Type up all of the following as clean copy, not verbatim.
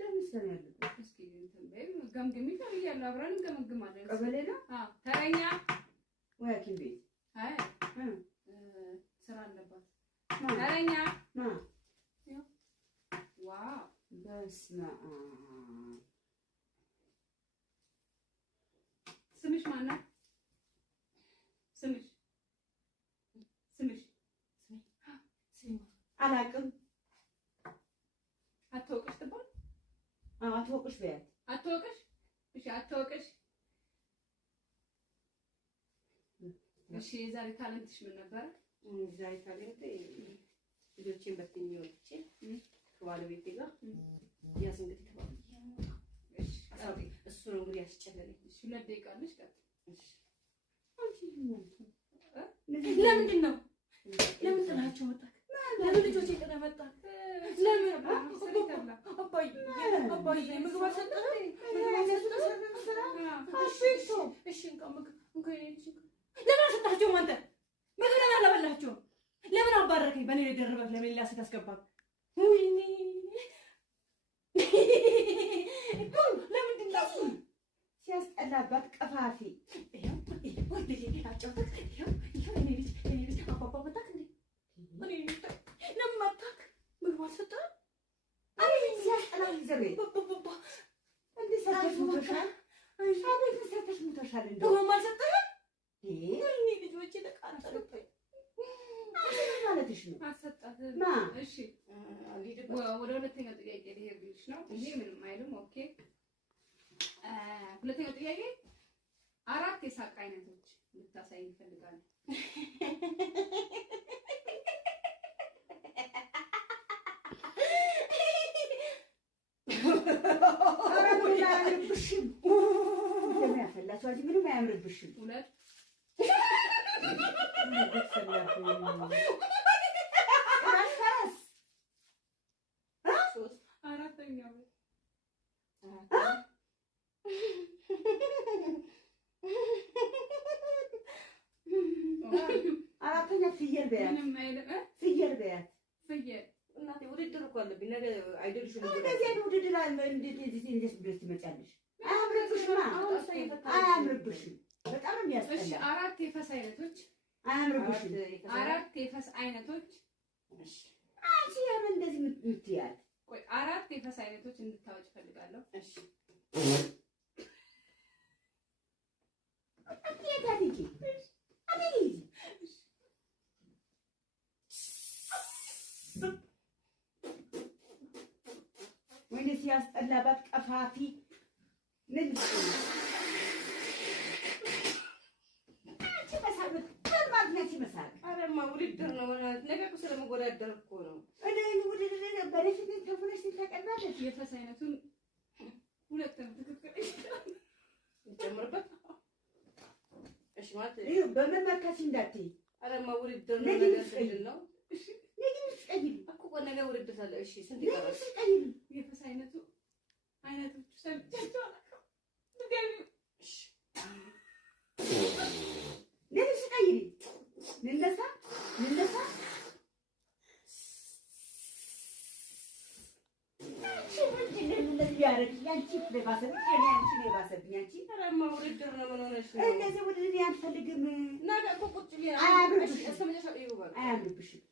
ለምን ሰማያለሁ እስኪ እንትን በይም ገምግሚ ታብያለሁ አብረን እንገመግማለን ቀበሌ ነው ተረኛ ወይ ሐኪም ቤት አይ ስራ አለባት ተረኛ ዋው በስመ አብ ስምሽ ማን ነው ስምሽ አላውቅም አትወቅሽ ትባል አትወቅሽ በያት አትወቅሽ እሺ አትወቅሽ እሺ ዛሬ ታለንትሽ ምን ነበር ዛሬ ታለንት ልጆቼን በትኝ ወጥቼ ከባለቤቴ ጋር ያስ እንግዲህ ተባለ እሺ እሱ ነው እንግዲህ ያስጨለለኝ እሺ 2 ደቂቃ አለሽ ቀጥ እሺ አንቺ ለምንድን ነው ለምን ጥላቸው ወጣ ለምን ልጆቼ ጥላ መጣ ለምን አባዬ ምግብ አልሰጠህም እሺ ለምን አልሰጣቸውም አንተ ምግብ ለምን አላበላቸውም ለምን አባረከኝ በእኔ ላይ ደረበህ ለምን ሌላ ሴት አስገባህ ወይኔ ለምንድን ነው ሲያስጠላባት ቀፋፊ ወደ ሁለተኛው ጥያቄ ልሄድልሽ ነው ይሄ ምንም አይልም ኦኬ ሁለተኛው ጥያቄ 4 የሳቅ አይነቶች ልታሳይ ይፈልጋል ያፈላችሁ አጂ ምንም አያምርብሽም ሁለት አራተኛው አራተኛ ፍየል በያት ምንም አይልም ፍየል በያት ፍየል እናቴ ውድድር እኮ አለብኝ ነገ አይደልሽ እንደዚህ አይነት ውድድር አለ እንዴት እዚህ ድረስ ትመጫለሽ አያምርብሽም በጣም የሚያስጠላ እሺ 4 የፈስ አይነቶች አያምርብሽም 4 የፈስ አይነቶች እሺ አንቺ ያምን እንደዚህ የምትያት ቆይ 4 የፈስ አይነቶች እንድታወጭ ፈልጋለሁ እሺ አትይታዲቂ ወይኔ ሲያስጠላባት ቀፋፊ ምን አንቺ መሳበት ማግኘት ይመስላል አረማ ውድድር ነው ነገ እኮ ስለመወዳደር እኮ ነው እኔ ውድድር በለፊት ተፈለሽ ተቀናለሽ የፈስ አይነቱን ሁለቱም ትክክል ጀምርበት እሺ ማለት ይሄ በመመርከት እንዳትይ አረማ ውድድር ነው ነገር ስንል ነው እሺ ለምን ትቀይሪ እኮ ነገ ውድድር አለ እሺ ስንት ይቀራል ትቀይሪ የፈስ አይነቶች ሰምቻቸው አላውቅም ንገሪው እሺ ለምን ትቀይሪ ልነሳ ያንቺ ለባሰብኝ አንቺ አረማ ውድድር ነው ምን ሆነሽ ነው እንደዚህ ውድድር ያንፈልግም ነገ እኮ ቁጭ ብዬ አያምርብሽም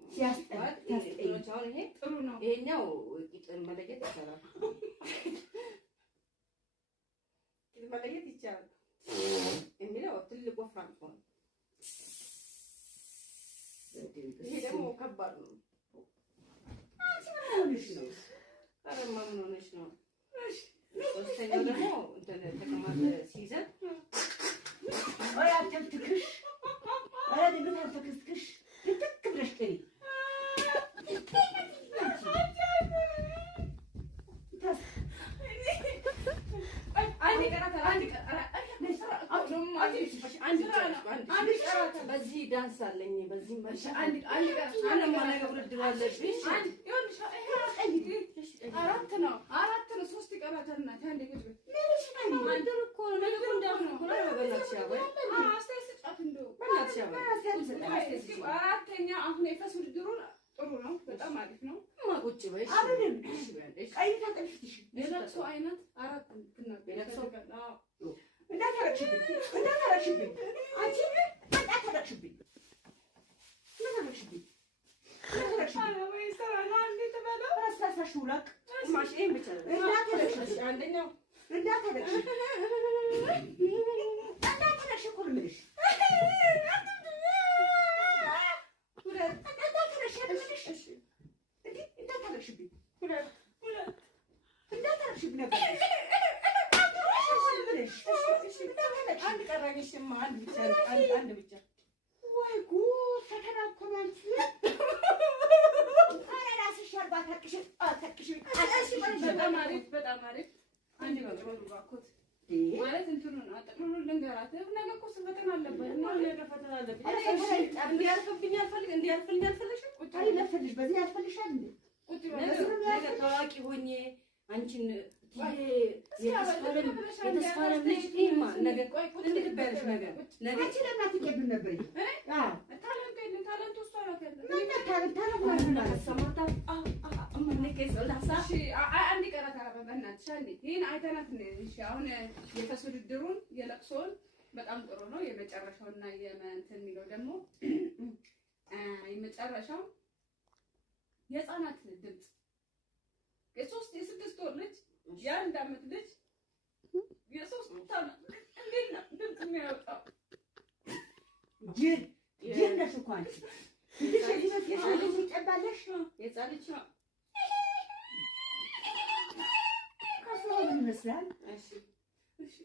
ሲያስጠላ ይሄ ጥሩ ነው ይሄኛው ቂጥን መለየት ይቻላል ቂጥ መለየት ይቻላል የሚለው ትልቅ ወፍራም ነው ይሄ ደግሞ ከባድ ነው አንቺ ምን ሆነሽ ነው አረማ ምን ሆነሽ ነው ሶስተኛው ደግሞ እንትን ተቀማጥ ሲይዘን ወይ አትክሽ ወይ ደግሞ አትክሽ ትክክ ብለሽ ቀሪ በዚህ ዳንስ አለኝ በዚህ መልሽ አንድ ነገር ውድድር አለብኝ አራት ነው 3 ይቀራታል እናቴ አንዴ ቁጭ አንድ እኮ ነገር እንዳልኩ ነው በእናትሽ ያበይ አስተያየት ስጫት እንደው በእናትሽ ያበይ አራተኛ አሁን የፈስ ውድድሩ ጥሩ ነው በጣም አሪፍ ነው ቁጭ በይ አይደለም ቀይ ታጠልፍሽ የለቅሶ አይነት አራት የለቅሶ እንዳታረክሽብኝ አንቺ እንዳታረክሽብኝ ወይ ጉድ ፈተና እኮ ነው አንቺ በጣም አሪፍ በጣም አሪፍ አንድ በቅሎ ባኮት ማለት እንትኑን አጥቅሎ ልንገራት ነገ እኮ ፈተና አለበት እና ነገ ፈተና አለበት እንዲያልፍብኝ አልፈልግም ቁጭ ለፈልሽ በዚህ ያልፈልሻል እንዴ ቁጭ ነገ ታዋቂ ሆኜ አንቺን የተስፋለም ልጅ ኢማ ነገ ቆይ እንዴት ባያለሽ ነገ አንቺ ለምን አትቀበል ነበር ታለንቱ እሷ ናት አንድ ቀረት በእናትሽ አንዴ ይሄን አይተናት እሺ አሁን የፈስ ውድድሩን የለቅሶውን በጣም ጥሩ ነው የመጨረሻውና የእንትን የሚለው ደግሞ የመጨረሻው የህፃናት ድምፅ የሶስት የስድስት ወር ልጅ የአንድ ዓመት ልጅ የሶስት ዓመት እንዴት ነው ድምፅ የሚያወጣው ጅል ነሽ እኮ አንቺ ልጅ ይቀባለሽ የህፃን ልጅ ምን ይመስላል እሺ እሺ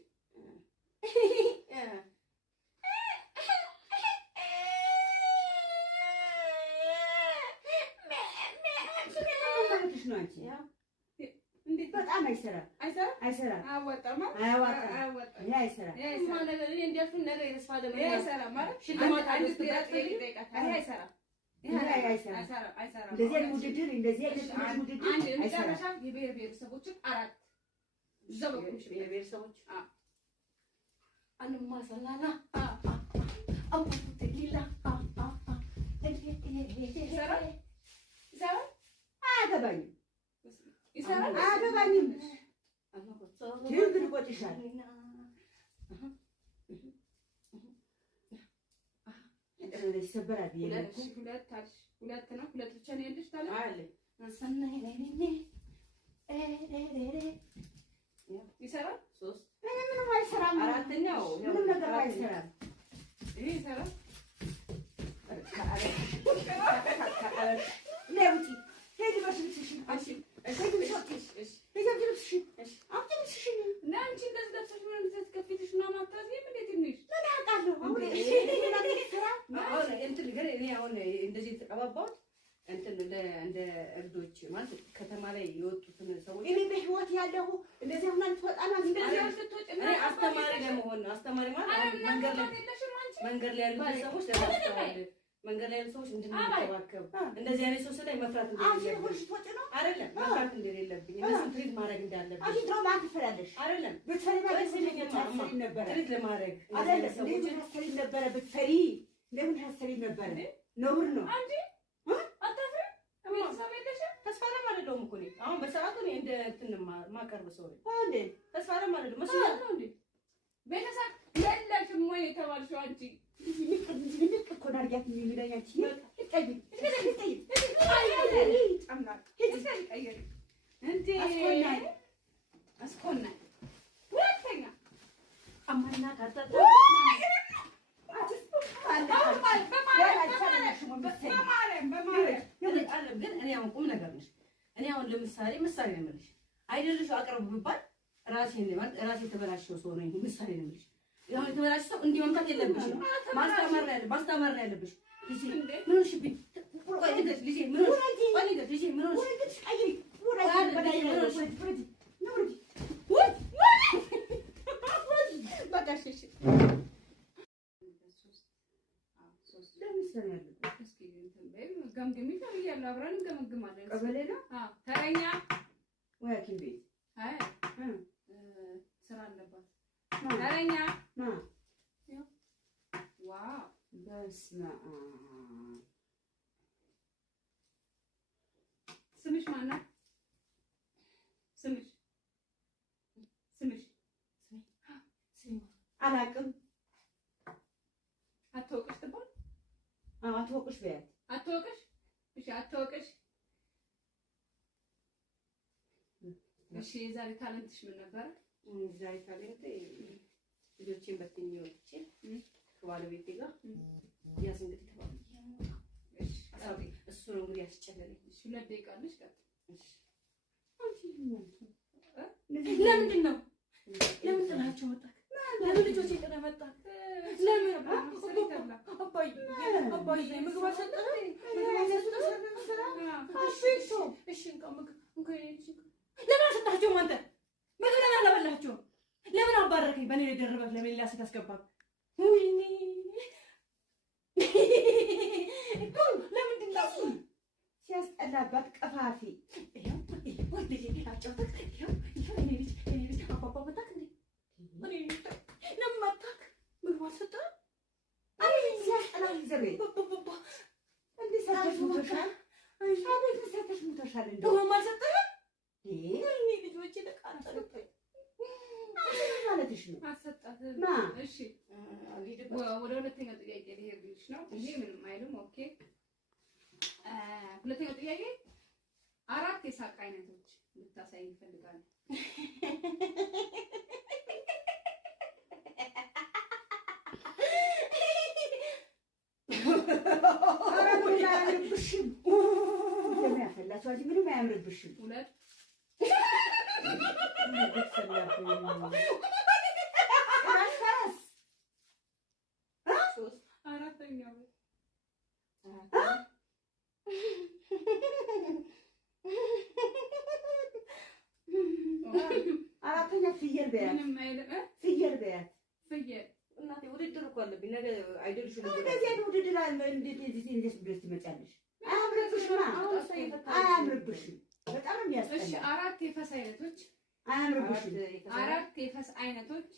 እንዴት በጣም አይሰራም አያዋጣም ይሄ አይሰራም ማለት እኔ እንዲያልፍም ነገር የተስፋ ደግሞ ይሄ አይሰራም ማለት ሽልማት አንድ አድርገሽ ይጠይቃታል ይሄ አይሰራም አይሰራም እንደዚህ አይነት ውድድር እንደዚህ አይነት ውድድር አንድ የመጨረሻ የብሔር ብሔረሰቦችን አራት እዛው የብሔር ብሔረሰቦች አንማ ሰላና አያገባኝም ግን ቆጭሻል ይሰበራል ሁለት ነው ሁለት ብቻ ነው ያለሽ ታለ ይሰራል ሶስት ምንም አይሰራም አራተኛው ምንም ነገር አይሰራም ይሄ ይሰራል ለውጪ ሄድ በሽልሽሽ እሺ ሄድ በሽልሽሽ ሄድ በሽልሽሽ አጥምሽሽ እና አንቺ እንደዚህ ደብሰሽ ምን ተስከፊትሽ እና ማታዚም እንዴት ነሽ ምን ያውቃለሁ አሁን እንትን ግን እኔ አሁን እንደዚህ ተቀባባው እንትን እንደ እርዶች ማለት ከተማ ላይ የወጡትን ሰዎች እኔ በህይወት ያለው እንደዚህ አሁን ተወጣና እንደዚህ አስተቶጭ እና አስተማሪ ለመሆን ነው አስተማሪ ማለት መንገድ ላይ ያሉ ሰዎች ለማስተማር መንገድ ላይ ያሉ ሰዎች እንድንከባከብ እንደዚህ አይነት ሰው ላይ መፍራት እንደሌለብኝ አይደለም መፍራት እንደሌለብኝ እነሱን ትሪት ማድረግ እንዳለብኝ አንቺ ድሮ ማን ትፈራለሽ አይደለም ብትፈሪ ማለት ነበር ትሪት ለማድረግ አይደለም ሰዎች ሀሳቢ ነበረ ብትፈሪ ለምን ሀሳቢ ነበረ ነውር ነው አንቺ አታፍሪ ቤተሰብ የለሽም ተስፋ ለማለደውም እኮ ነው አሁን በሰዓቱ ነው እንደ እንትን ማቀርብ ሰው እንዴ ተስፋ ለማለደው መስሎኝ ነው እንዴ ቤተሰብ የለሽም ወይ የተባልሽው አንቺ ልክ እኮ ዳርጋት የሚለኝ አንቺ አስኮናኝ ሁለተኛ አማና ካጣጣ ግን እኔ አሁን ቁም ነገር ነሽ እኔ አሁን ለምሳሌ ምሳሌ ነው የምልሽ አይደልሽ አቅርቡ ቢባል ራሴን ማለት ራሴ የተበላሸው ሰው ነኝ ምሳሌ ነው የምልሽ ያው የተበላሸ ሰው እንዲህ መምታት የለብሽም ማስተማር ያለብሽ ምን ሆነሽብኝ ቆይ እንዴት ልጄ ምን ሆነሽ ቆይ እንዴት ልጄ ምን ሆነሽ ገምግሚ ተብያለሁ አብረን እንገመግማለን ቀበሌ ነው ተረኛ ወይ ሐኪም ቤት አይ ስራ አለባት ተረኛ ዋው በስመ አብ ስምሽ አላውቅም። አትወቅሽ ትባል አትወቅሽ በያት። አትወቅሽ። እሺ አትወቅሽ። እሺ የዛሬ ታለንትሽ ምን ነበረ? ዛሬ ታለንት ልጆቼን በትኜ ወጥቼ ከባለቤቴ ጋር ያዝ እንግዲህ ተባለ። እሱ ነው እንግዲህ ያስጨለለኝ። እሺ 2 ደቂቃ አለሽ። ለምንድን ነው ለምን ጥላቸው ወጣክ? ለምን ልጆቼ ጥለህ መጣክ? ለምን አባዬ ምግብ አልሰጠህም? ለምን አልሰጣቸውም? አንተ ምግብ ለምን አላበላቸውም? ለምን አባረከኝ? በእኔ ላይ ደርበህ ለምን ሌላ ሴት አስገባህ? ወይኔ ለምንድን ነው ሲያስጠላባት ቀፋፊ ወደ ሁለተኛው ጥያቄ ልሄድልሽ ነው። ይሄ ምንም አይልም። ኦኬ ሁለተኛው ጥያቄ 4 የሳቅ አይነቶች ልታሳይ እንፈልጋለን። ምንም አያምርብሽም። 2 አራተኛው ፍየል በያት። ምንም አይልም። ፍየል በያት። ፍየል እናቴ ውድድር እኮ አለብኝ ነገ አይደልሽ እንደዚህ ውድድር አለ። እንዴት እንደዚህ ብለሽ ትመጫለሽ? አያምርብሽም። በጣም የሚያስጠላ። እሺ 4 የፈስ አይነቶች። አያምርብሽም። 4 የፈስ አይነቶች።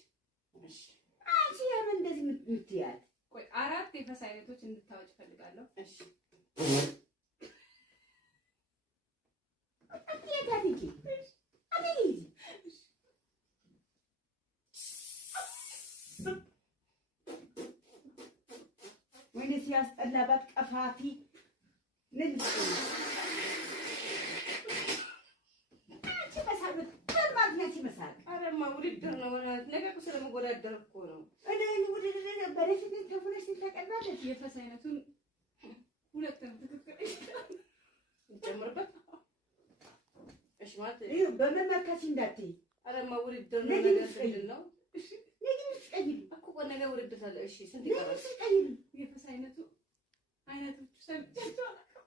እሺ አንቺ ለምን እንደዚህ የምትያት? ቆይ 4 የፈስ አይነቶች እንድታወጭ ፈልጋለሁ። እሺ ወይኔ ሲያስጠላባት ቀፋፊ ምን ይመስላል? አረማ ውድድር ነው። ነገ እኮ ስለመወዳደር እኮ ነው። የፈስ አይነቱን 2 ነው ትክክል ጨምርበት። እሺ ማለት በመመልከት እንዳትዪ። አረማ ውድድር ነው። ነገ ምንድን ነው? እሺ እኮ ነገ ውድድር አለ። እሺ ስንት ይቀራል? የፈስ አይነቶቹ ሰምቻቸው አላውቅም።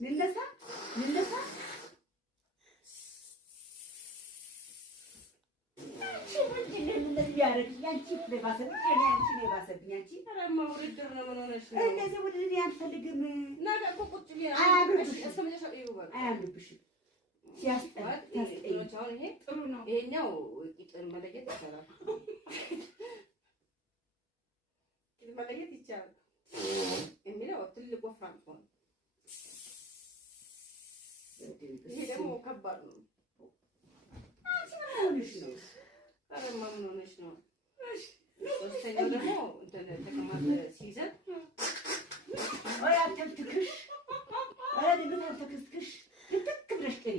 ልነሳ ውድድር ነው። ምን ሆነሽ ነው? እንደዚህ ውድድር አልፈልግም። ነገ እኮ ቁጭ ብዬ አያምርብሽም። ሲያስጠላ አሁን ይሄ ጥሩ ነው። ይሄኛው ቂጥን መለየት ይቻላል። ቂጥ መለየት ይቻላል የሚለው ትልቅ ወፍራም ነው። ይሄ ደግሞ ከባድ ነው። አንቺ ምን ሆነሽ ነው? አረማ ምን ሆነሽ ነው? ሶስተኛው ደግሞ ተቀማጥ ሲይዘን ወይ አተክትክሽ ወይ ደግሞ አተክትክሽ ልክ ብለሽ ቀሪ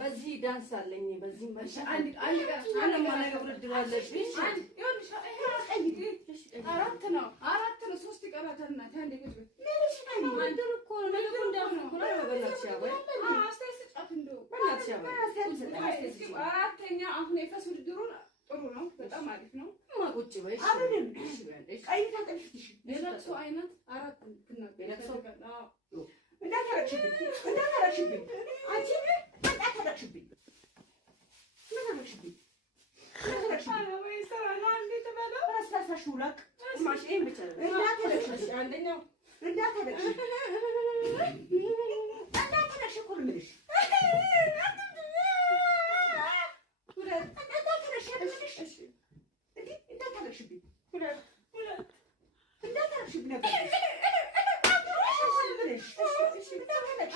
በዚህ ዳንስ አለኝ። በዚህ አራት ነው። 3 ይቀራታል። እናቴ አንዴ ቁጭ አራተኛ አሁን የፈስ ውድድሩን ጥሩ ነው። በጣም አሪፍ ነው። ቁጭ በይ። የለቅሶ አይነት 4 እንዳታረግሽብኝ አንቺ እንዳታረግሽብኝ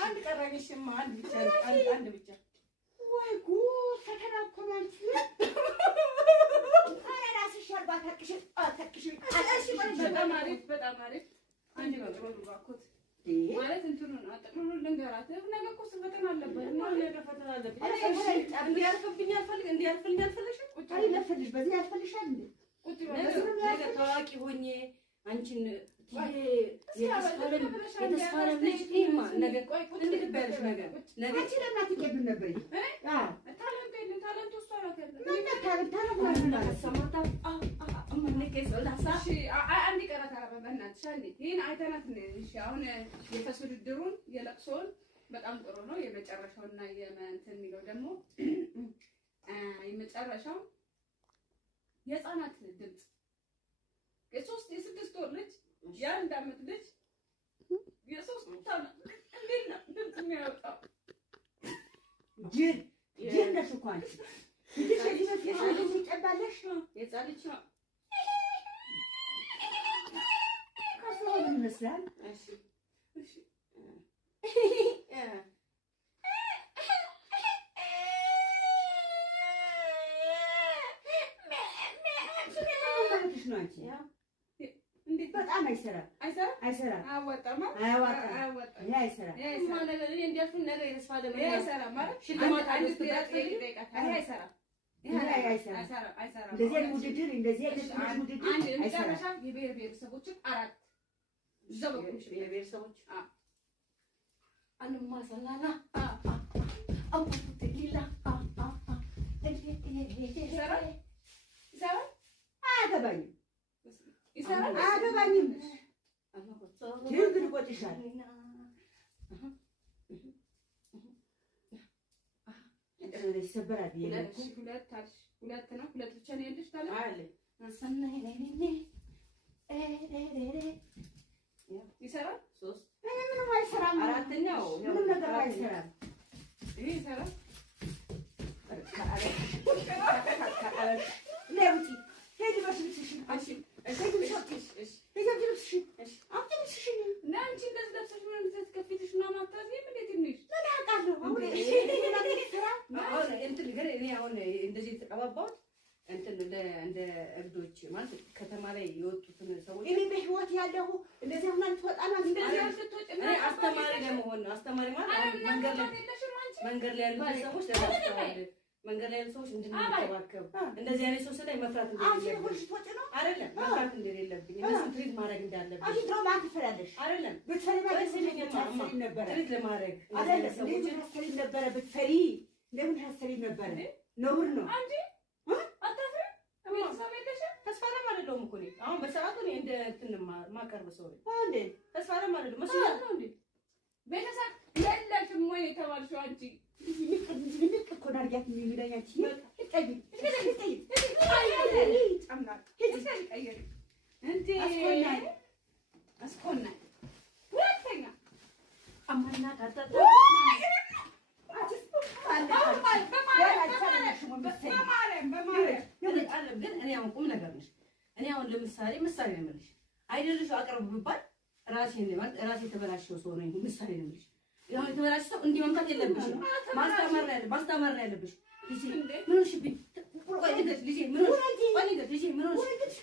አንድ ቀረኝሽማ አንድ ብቻ አንድ ብቻ ወይ ጉድ ፈተና እኮ ነው አንቺ እራስሽ ሸርባ ተክሽን በጣም አሪፍ በጣም አሪፍ አንድ በጥሩ ባኮት ማለት እንትኑን አጠቅልሎ ልንገራት ነገ እኮ ፈተና አለበት እና ነገ ፈተና አለበት እንዲያልፍብኝ አልፈልግ እንዲያልፍልኝ አልፈልግሽም ቁጭ ለፈልሽ በዚህ ያልፈልሻል እንዴ ቁጭ ነገ ታዋቂ ሆኜ አንቺን የተስፋ ልጅ ኢማ ነገ ቆይ እንዴት ባያለሽ ነገር ነገ አንቺ ለምን አትቀበል ነበር ታለንት የለም ታለንት ውስጥ አላከለ አንድ ቀረት በእናትሽ አንዴ ይሄን አይተናት እሺ አሁን የፈስ ውድድሩን የለቅሶውን በጣም ጥሩ ነው የመጨረሻውና የእንትን የሚለው ደግሞ የመጨረሻው የህፃናት ድምፅ የሶስት የስድስት ወር ልጅ የአንድ ዓመት ልጅ የሶስት ዓመት እንዴት ነው ድምፅ የሚያወጣው ጅል ነሽ እኮ አንቺ ልጅ ይቀባለሽ የህፃን ልጅ ከሰው ይመስላል እሺ እሺ ነው አንቺ እንዴት በጣም አይሰራም አይሰራም አያዋጣም ይሄ አይሰራም ነገር እኔ እንዲያልኩኝ ነገር የተስፋ ለምን አይሰራም ማለት ሽልማት አንድ አለ አይሰራም እንደዚህ አይነት ውድድር እንደዚህ አይነት ውድድር አንድ መጨረሻ የብሔር ብሔረሰቦችን አራት ዘበቁሽ ብሔረሰቦች አንማ ሰላላ አውቁት ሊላ ይሰራል አያገባኝም ይሰራል አያገባኝም ግን ይቆጭሻል ይሰበራል ሁለት ነው ሁለት ብቻ ነው ያለሽ ታለ አለ ይሰራል ሶስት ምንም አይሰራም አራተኛው ምንም ነገር አይሰራም ይሄ ይሰራል ለውጪ ሄድ በስልሽሽ እሺ ሄድ በስልሽሽ እሺ ሄድ በስልሽሽ እሺ አትልሽሽ ናንቺ እንደዚህ ለብሰሽ ምን እንደተከፊትሽ እና ማታዚም እንዴት ነሽ ምን አውቃለሁ አሁን አሁን እንትን ግን እኔ አሁን እንደዚህ የተቀባባሁት እንትን እንደ እብዶች ማለት ከተማ ላይ የወጡትን ሰዎች እኔ በህይወት ያለሁ እንደዚህ አሁን ትወጣና እንደዚህ አልተወጭ እኔ አስተማሪ ለመሆን አስተማሪ ማለት መንገድ ላይ ያሉ ሰዎች ለማስተዋል መንገድ ላይ ያሉ ሰዎች እንድንከባከብ እንደዚህ አይነት ሰው ስለ መፍራት እንደሌለብኝ አይደለም መፍራት እንደሌለብኝ እነሱ ትሪት ማድረግ እንዳለብኝ አይ ድሮ ማን ትፈራለሽ አይደለም ብትፈሪ ማለት ነበር ትሪት ለማድረግ አይደለም ሰዎች ሀሰሪ ነበረ ብትፈሪ ለምን ሀሰሪ ነበረ ነውር ነው አንቺ አታፍሪ ተስፋ ለማለለው እኮ ነው አሁን በሰዓቱ እኔ እንደ እንትን ማቀርብ ሰው ነኝ እንዴ ተስፋ ለማለለው መስሎኝ ነው እንዴ ቤተሰብ የለሽም ወይ የተባልሽው አንቺ ልክ እኮ ዳርጊያት የሚለኝ አንቺ ልቀይ አስኮናኝ ሁለተኛ አማና ታጣጣ ግን እኔ አሁን ቁም ነገር ነሽ እኔ አሁን ለምሳሌ ምሳሌ ነው የምልሽ አይደልሽ አቅርቡ ቢባል ራሴን ማለት ራሴ የተበላሸው ሰው ነኝ ምሳሌ ነው የምልሽ ያው የተበላሸው ሰው እንዲህ መምታት የለብሽም ማስተማር ነው ያለብሽ ልጄ ምን ሆንሽብኝ ቆይ ልጄ ምን ሆንሽ ቆይ ልጄ ምን ሆንሽ